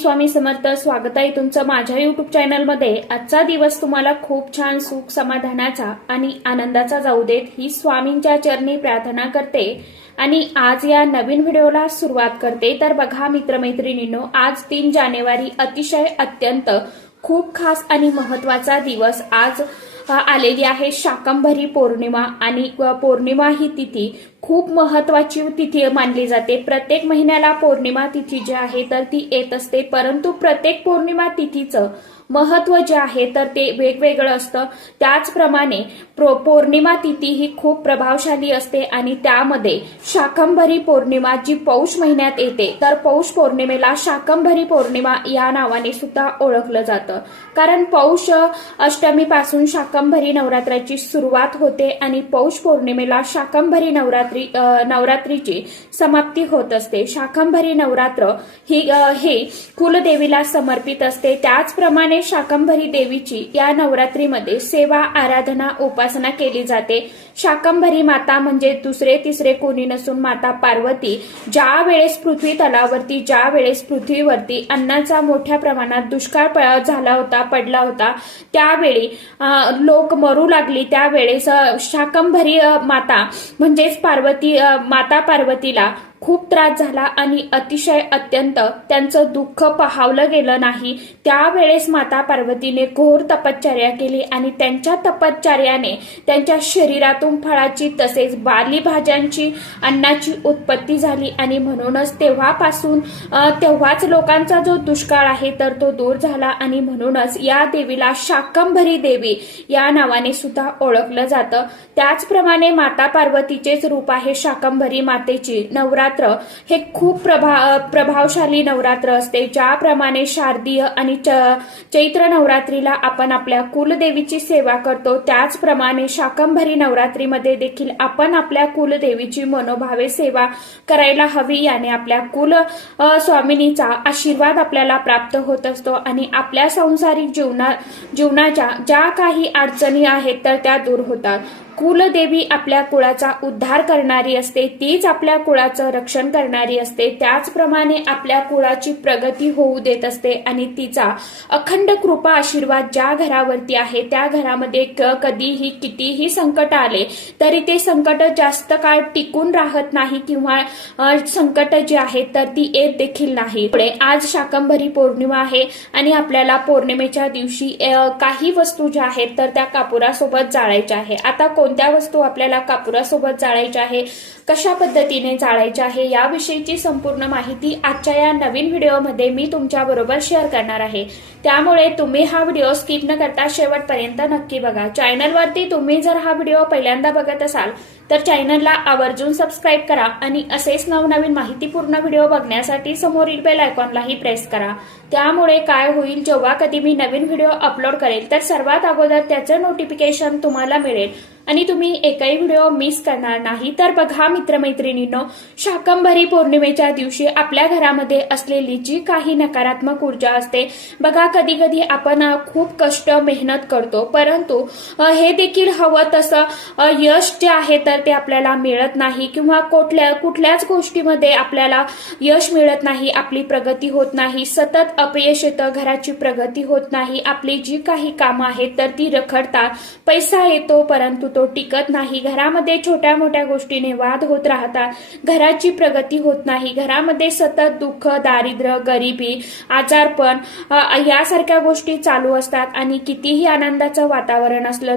स्वामी समर्थ. स्वागत आहे तुमचं माझ्या युट्यूब चॅनलमध्ये. आजचा दिवस तुम्हाला खूप छान सुख समाधानाचा आणि आनंदाचा जाऊ देत ही स्वामींच्या चरणी प्रार्थना करते आणि आज या नवीन व्हिडिओला सुरुवात करते. तर बघा मित्रमैत्रिणींनो, आज 3 जानेवारी अतिशय अत्यंत खूप खास आणि महत्वाचा दिवस आज आलेली आहे. शाकंभरी पौर्णिमा आणि पौर्णिमा ही तिथी खूप महत्वाची तिथी मानली जाते. प्रत्येक महिन्याला पौर्णिमा तिथी जी आहे तर ती येत असते, परंतु प्रत्येक पौर्णिमा तिथीचं महत्व जे आहे तर ते वेगवेगळं असतं. त्याचप्रमाणे पौर्णिमा तिथी ही खूप प्रभावशाली असते आणि त्यामध्ये शाकंभरी पौर्णिमा जी पौष महिन्यात येते, तर पौष पौर्णिमेला शाकंभरी पौर्णिमा या नावाने सुद्धा ओळखलं जातं. कारण पौष अष्टमीपासून शाकंभरी नवरात्राची सुरुवात होते आणि पौष पौर्णिमेला शाकंभरी नवरात्रीची समाप्ती होत असते. शाकंभरी नवरात्र हे कुलदेवीला समर्पित असते. त्याचप्रमाणे शाकंभरी देवीची या नवरात्रीमध्ये सेवा, आराधना, उपासना केली जाते. शाकंभरी माता म्हणजे दुसरे तिसरे कोणी नसून माता पार्वती. ज्या वेळेस पृथ्वी तलावरती, ज्या वेळेस पृथ्वीवरती अन्नाचा मोठ्या प्रमाणात दुष्काळ पडला होता, त्यावेळी लोक मरू लागली, त्यावेळेस शाकंभरी माता म्हणजेच माता पार्वतीला खूप त्रास झाला आणि अतिशय अत्यंत त्यांचं दुःख पाहावलं गेलं नाही. त्यावेळेस माता पार्वतीने घोर तपश्चर्या केली आणि त्यांच्या तपश्चर्याने त्यांच्या शरीरातून फळाची तसेच भाज्यांची अन्नाची उत्पत्ती झाली आणि म्हणूनच तेव्हाच लोकांचा जो दुष्काळ आहे तर तो दूर झाला आणि म्हणूनच या देवीला शाकंभरी देवी या नावाने सुद्धा ओळखलं जातं. त्याचप्रमाणे माता पार्वतीचेच रूप आहे शाकंभरी मातेची नवरात्र हे खूप प्रभावशाली नवरात्र असते. ज्याप्रमाणे शारदीय आणि चैत्र नवरात्रीला आपण आपल्या कुलदेवीची सेवा करतो, त्याचप्रमाणे शाकंभरी नवरात्रीमध्ये देखील आपण आपल्या कुलदेवीची मनोभावे सेवा करायला हवी. याने आपल्या कुल स्वामिनीचा आशीर्वाद आपल्याला प्राप्त होत असतो आणि आपल्या सांसारिक जीवनाच्या ज्या काही अडचणी आहेत तर त्या दूर होतात. कुलदेवी आपल्या कुळाचा उद्धार करणारी असते, तीच आपल्या कुळाचं रक्षण करणारी असते. त्याचप्रमाणे आपल्या कुळाची प्रगती होऊ देत असते आणि तिचा अखंड कृपा आशीर्वाद ज्या घरावरती आहे त्या घरामध्ये कधीही कितीही संकट आले तरी ते संकट जास्त काळ टिकून राहत नाही किंवा संकट जे आहेत तर ती येत देखील नाही. आज शाकंभरी पौर्णिमा आहे आणि आपल्याला पौर्णिमेच्या दिवशी काही वस्तू ज्या आहेत तर त्या कापुरासोबत जाळायच्या आहे. आता कोणत्या वस्तू आपल्याला कापुरासोबत जाळायच्या आहे, कशा पद्धतीने जाळायच्या आहे याविषयीची संपूर्ण माहिती आजच्या या नवीन व्हिडिओमध्ये मी तुमच्या बरोबर शेअर करणार आहे. त्यामुळे तुम्ही हा व्हिडिओ स्किप न करता शेवटपर्यंत नक्की बघा. चॅनलवरती तुम्ही जर हा व्हिडिओ पहिल्यांदा बघत असाल तर चॅनलला आवर्जून सबस्क्राईब करा आणि असेच नवनवीन माहितीपूर्ण व्हिडिओ बघण्यासाठी समोरील बेल आयकॉनलाही प्रेस करा. त्यामुळे काय होईल, जेव्हा कधी मी नवीन व्हिडिओ अपलोड करेल तर सर्वात अगोदर त्याचं नोटिफिकेशन तुम्हाला मिळेल आणि तुम्ही एकही व्हिडिओ मिस करणार नाही. तर बघा मित्रमैत्रिणींनो, शाकंभरी पौर्णिमेच्या दिवशी आपल्या घरामध्ये असलेली जी काही नकारात्मक ऊर्जा असते बघा, कधी कधी आपण खूप कष्ट मेहनत करतो, परंतु हे देखील हवं तसं यश जे आहे तर ते आपल्याला मिळत नाही किंवा कुठल्याच गोष्टीमध्ये आपल्याला यश मिळत नाही, आपली प्रगती होत नाही, सतत अपयश येतं, घराची प्रगती होत नाही, आपली जी काही कामं आहेत तर ती रखडतात, पैसा येतो परंतु तो टिकत नाही, घरामध्ये छोट्या मोठ्या गोष्टीने वाद होत राहतात, घराची प्रगती होत नाही, घरामध्ये सतत दुःख, दारिद्र्य, गरिबी, आजारपण यासारख्या गोष्टी चालू असतात आणि कितीही आनंदाचं वातावरण असलं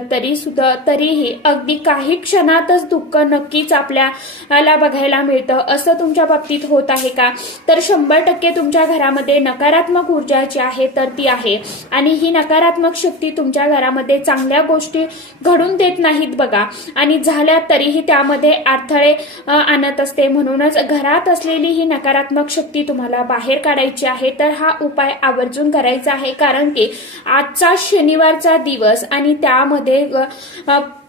तरीही अगदी काही क्षणातच दुःख नक्कीच आपल्याला बघायला मिळतं. असं तुमच्या बाबतीत होत आहे का? तर 100% तुमच्या घरामध्ये नकारात्मक ऊर्जा जी आहे तर ती आहे आणि ही नकारात्मक शक्ती तुमच्या घरामध्ये चांगल्या गोष्टी घडून देत नाहीत बघा आणि झाल्या तरीही त्यामध्ये अडथळे आणत असते. म्हणूनच घरात असलेली ही नकारात्मक शक्ती तुम्हाला बाहेर काढायची आहे. तर हा उपाय आवर्जून करायचा आहे, कारण की आजचा शनिवारचा दिवस आणि त्यामध्ये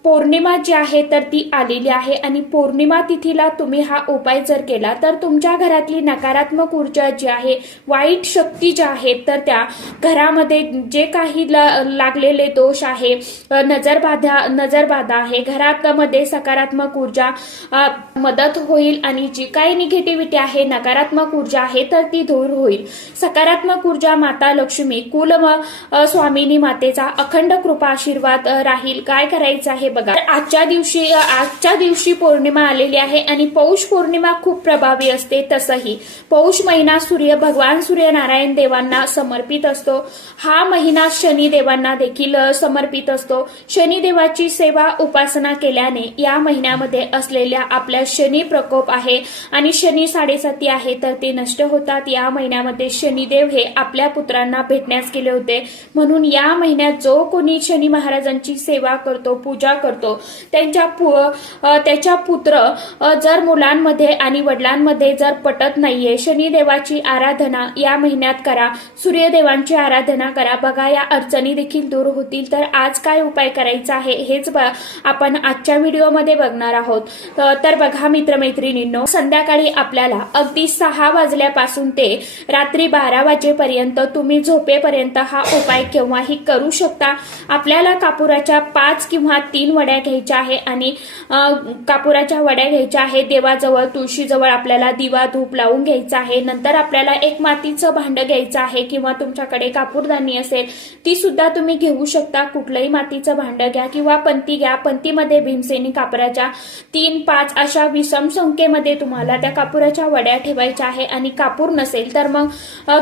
पौर्णिमा जी आहे तर ती आलेली आहे आणि पौर्णिमा तिथीला तुम्ही हा उपाय जर केला तर तुमच्या घरातली नकारात्मक ऊर्जा जी आहे, वाईट शक्ती ज्या आहेत तर त्या घरामध्ये जे काही लागलेले दोष आहे, नजरबाधा आहे, घरामध्ये सकारात्मक ऊर्जा मदत होईल आणि जी काही निगेटिव्हिटी आहे, नकारात्मक ऊर्जा आहे तर ती दूर होईल. सकारात्मक ऊर्जा माता लक्ष्मी, कुल स्वामिनी मातेचा अखंड कृपा आशीर्वाद राहील. काय करायचं आहे बघा. आजच्या दिवशी पौर्णिमा आलेली आहे आणि पौष पौर्णिमा खूप प्रभावी असते. तसंही पौष महिना भगवान सूर्यनारायण देवांना समर्पित असतो. हा महिना शनी देवांना देखील समर्पित असतो. शनी देवाची सेवा उपासना केल्याने या महिन्यामध्ये असलेल्या आपल्या शनी प्रकोप आहे आणि शनी साडेसाती आहे तर ते नष्ट होतात. या महिन्यामध्ये शनिदेव हे आपल्या पुत्रांना भेटण्यास गेले होते, म्हणून या महिन्यात जो कोणी शनी महाराजांची सेवा करतो, पूजा करतो, त्याच्या पुत्र जर मुलांमध्ये आणि वडिलांमध्ये जर पटत नाहीये, शनिदेवाची आराधना या महिन्यात करा, सूर्यदेवांची आराधना करा. बघा या अडचणी देखील दूर होतील. तर आज काय उपाय करायचा आहे हेच आपण आजच्या व्हिडिओमध्ये बघणार आहोत. तर बघा मित्रमैत्रिणींनो, संध्याकाळी आपल्याला अगदी 6 वाजल्यापासून ते रात्री 12 वाजेपर्यंत तुम्ही झोपेपर्यंत हा उपाय केव्हाही करू शकता. आपल्याला कापुराच्या 5 किंवा 3 वड्या घ्यायच्या आहे आणि कापुराच्या वड्या घ्यायच्या आहे. देवाजवळ तुळशीजवळ आपल्याला दिवा धूप लावून घ्यायचा आहे. नंतर आपल्याला एक मातीचं भांड घ्यायचं आहे किंवा तुमच्याकडे कापूरदानी असेल ती सुद्धा तुम्ही घेऊ शकता. कुठलंही मातीचं भांड घ्या किंवा पंती घ्या. पंतीमध्ये भीमसेनी कापराच्या 3-5 अशा विषम संख्येमध्ये तुम्हाला त्या कापुराच्या वड्या ठेवायच्या आहे आणि कापूर नसेल तर मग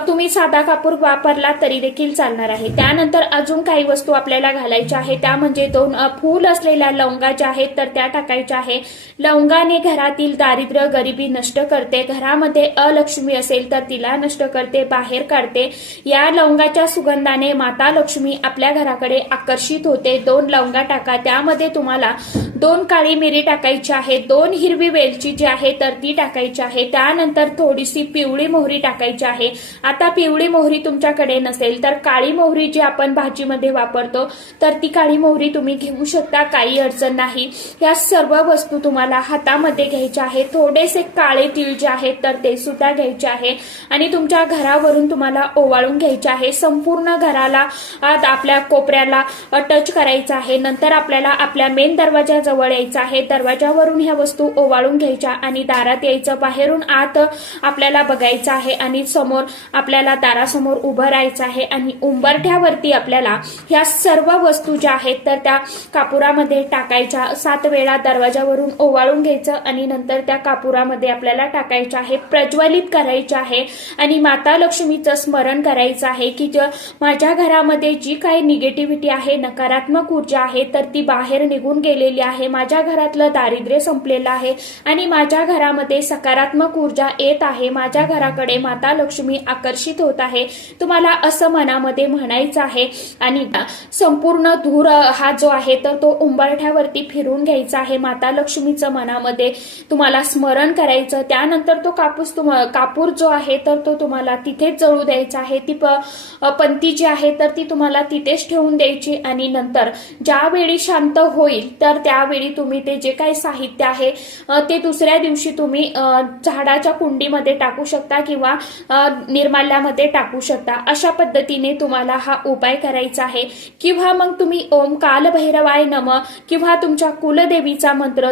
तुम्ही साधा कापूर वापरला तरी देखील चालणार आहे. त्यानंतर अजून काही वस्तू आपल्याला घालायच्या आहे, त्या म्हणजे 2 फूल असलेल्या लवंगा ज्या आहेत तर त्या टाकायच्या आहे. लवंगाने घरातील दारिद्र्य गरिबी नष्ट करते. घरामध्ये अलक्ष्मी असेल तर तिला नष्ट करते, बाहेर काढते. या लवंगाच्या सुगंधाने माता लक्ष्मी आपल्या घराकडे आकर्षित होते. 2 लवंगा टाका. त्यामध्ये तुम्हाला 2 काळी मिरी टाकायची आहे, 2 हिरवी वेलची जी आहे तर ती टाकायची आहे. त्यानंतर थोडीशी पिवळी मोहरी टाकायची आहे. आता पिवळी मोहरी तुमच्याकडे नसेल तर काळी मोहरी जी आपण भाजीमध्ये वापरतो तर ती काळी मोहरी तुम्ही घेऊ शकता, काही अडचण नाही. या सर्व वस्तू तुम्हाला हातामध्ये घ्यायच्या आहे. थोडेसे काळे तीळ जे आहेत तर ते सुद्धा घ्यायचे आहे आणि तुमच्या घरावरून तुम्हाला ओवाळून घ्यायचे आहे. संपूर्ण घराला आपल्या कोपऱ्याला टच करायचं आहे. नंतर आपल्याला आपल्या मेन दरवाजाजवळ यायचं आहे. दरवाजावरून ह्या वस्तू ओवाळून घ्यायच्या आणि दारात यायचं. बाहेरून आत आपल्याला बघायचं आहे आणि समोर आपल्याला दारासमोर उभं राहायचं आहे आणि उंबरठ्यावरती आपल्याला ह्या सर्व वस्तू ज्या आहेत तर त्या कापुरामध्ये टाकायच्या. 7 वेळा दरवाजावरून ओवाळून घ्यायचं आणि नंतर त्या कापुरामध्ये आपल्याला टाकायचं आहे. प्रज्वलित करायचं आहे आणि माता लक्ष्मीचं स्मरण करायचं आहे की माझ्या घरामध्ये जी काही निगेटिव्हिटी आहे, नकारात्मक ऊर्जा आहे तर ती बाहेर निघून गेलेली आहे. माझ्या घरातलं दारिद्र्य संपलेलं आहे आणि माझ्या घरामध्ये सकारात्मक ऊर्जा येत आहे. माझ्या घराकडे माता लक्ष्मी आकर्षित होत आहे. तुम्हाला असं मनामध्ये म्हणायचं आहे आणि संपूर्ण धूर हा जो आहे तर तो उंबरठ्यावरती फिरून घ्यायचा आहे. माता लक्ष्मीचं मनामध्ये तुम्हाला स्मरण करायचं. त्यानंतर तो कापूर जो आहे तर तो तुम्हाला तिथेच जळू द्यायचा आहे. ती पंती जी आहे तर ती तुम्हाला तिथेच ठेवून द्यायची आणि नंतर ज्यावेळी शांत होईल तर त्यावेळी तुम्ही ते जे काही साहित्य आहे ते दुसऱ्या दिवशी तुम्ही झाडाच्या कुंडीमध्ये टाकू शकता किंवा निर्माल्यामध्ये टाकू शकता. अशा पद्धतीने तुम्हाला हा उपाय करायचा आहे. किंवा मग तुम्ही ओम काल भैरवाय नमः किंवा तुमच्या कुलदेवीचा मंत्र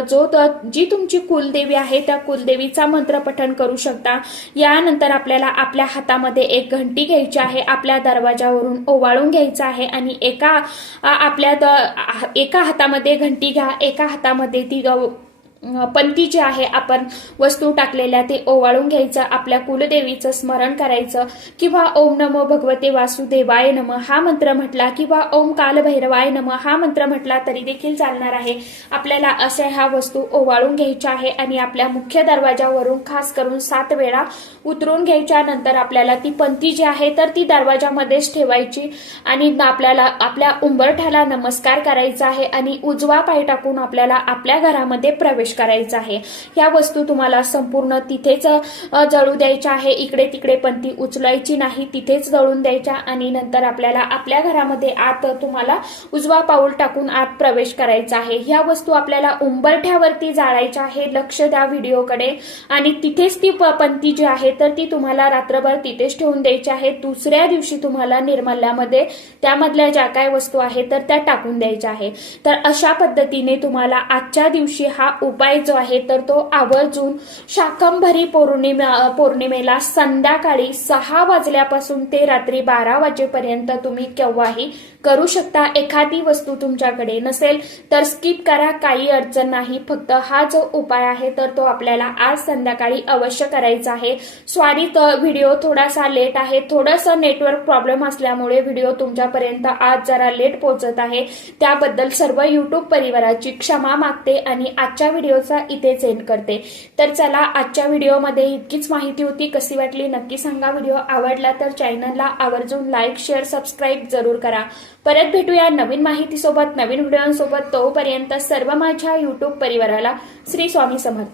जी तुमची कुलदेवी आहे त्या कुलदेवीचा मंत्र पठण करू शकता. यानंतर आपल्याला आपल्या हातामध्ये एक घंटी घ्यायची आहे. आपल्या दरवाजावरून ओवाळून घ्यायचं आहे आणि एका हातामध्ये घंटी घ्या, एका हातामध्ये ती पंती जी आहे आपण वस्तू टाकलेल्या ते ओवाळून घ्यायचं. आपल्या कुलदेवीचं स्मरण करायचं किंवा ओम नमो भगवते वासुदेवाय नमः हा मंत्र म्हटला किंवा ओम काल भैरवाय नमः हा मंत्र म्हटला तरी देखील चालणार आहे. आपल्याला अशा ह्या वस्तू ओवाळून घ्यायच्या आहे आणि आपल्या मुख्य दरवाजावरून खास करून 7 वेळा उतरून घ्यायच्या. नंतर आपल्याला ती पंती जी आहे तर ती दरवाजामध्येच ठेवायची आणि आपल्याला आपल्या उंबरठ्याला नमस्कार करायचा आहे आणि उजवा पाय टाकून आपल्याला आपल्या घरामध्ये प्रवेश प्रवेश करायचा आहे। ह्या वस्तू तुम्हाला संपूर्ण तिथेच जळू द्यायच्या आहे, इकडे तिकडे पण ती उचलायची नाही, तिथेच जळून द्यायच्या आणि नंतर आपल्याला आपल्या घरामध्ये आत तुम्हाला उजवा पाऊल टाकून आत प्रवेश करायचा आहे। ह्या वस्तू आपल्याला उंबरठ्यावरती जाळायच्या आहे, लक्ष द्या व्हिडिओकडे, आणि तिथेच ती पंती जी आहे तर ती तुम्हाला रात्रभर तिथेच ठेवून द्यायची आहे। दुसऱ्या दिवशी तुम्हाला निर्मल्यामध्ये त्यामधल्या ज्या काय वस्तू आहेत तर त्या टाकून द्यायच्या आहे। तर अशा पद्धतीने तुम्हाला आजच्या दिवशी हा उपाय जो आहे तर तो आवर्जून शाकंभरी पौर्णिमेला संध्याकाळी 6 वाजल्यापासून ते रात्री 12 वाजेपर्यंत तुम्ही केव्हाही करू शकता। एखादी वस्तू तुमच्याकडे नसेल तर स्किप करा, काही अडचण नाही। फक्त हा जो उपाय आहे तर तो आपल्याला आज संध्याकाळी अवश्य करायचा आहे। सॉरी, व्हिडिओ थोडासा लेट आहे, थोडंसं नेटवर्क प्रॉब्लेम असल्यामुळे व्हिडिओ तुमच्यापर्यंत आज जरा लेट पोहोचत आहे, त्याबद्दल सर्व युट्यूब परिवाराची क्षमा मागते आणि आजच्या व्हिडिओचा इथेच एंड करते। तर चला, आजच्या व्हिडिओमध्ये इतकीच माहिती होती, कशी वाटली नक्की सांगा। व्हिडिओ आवडला तर चॅनलला आवर्जून लाईक, शेअर, सबस्क्राईब जरूर करा। परत भेटूया नवीन माहितीसोबत, नवीन व्हिडिओसोबत। तोपर्यंत सर्व माझ्या युट्यूब परिवाराला श्री स्वामी समर्थ।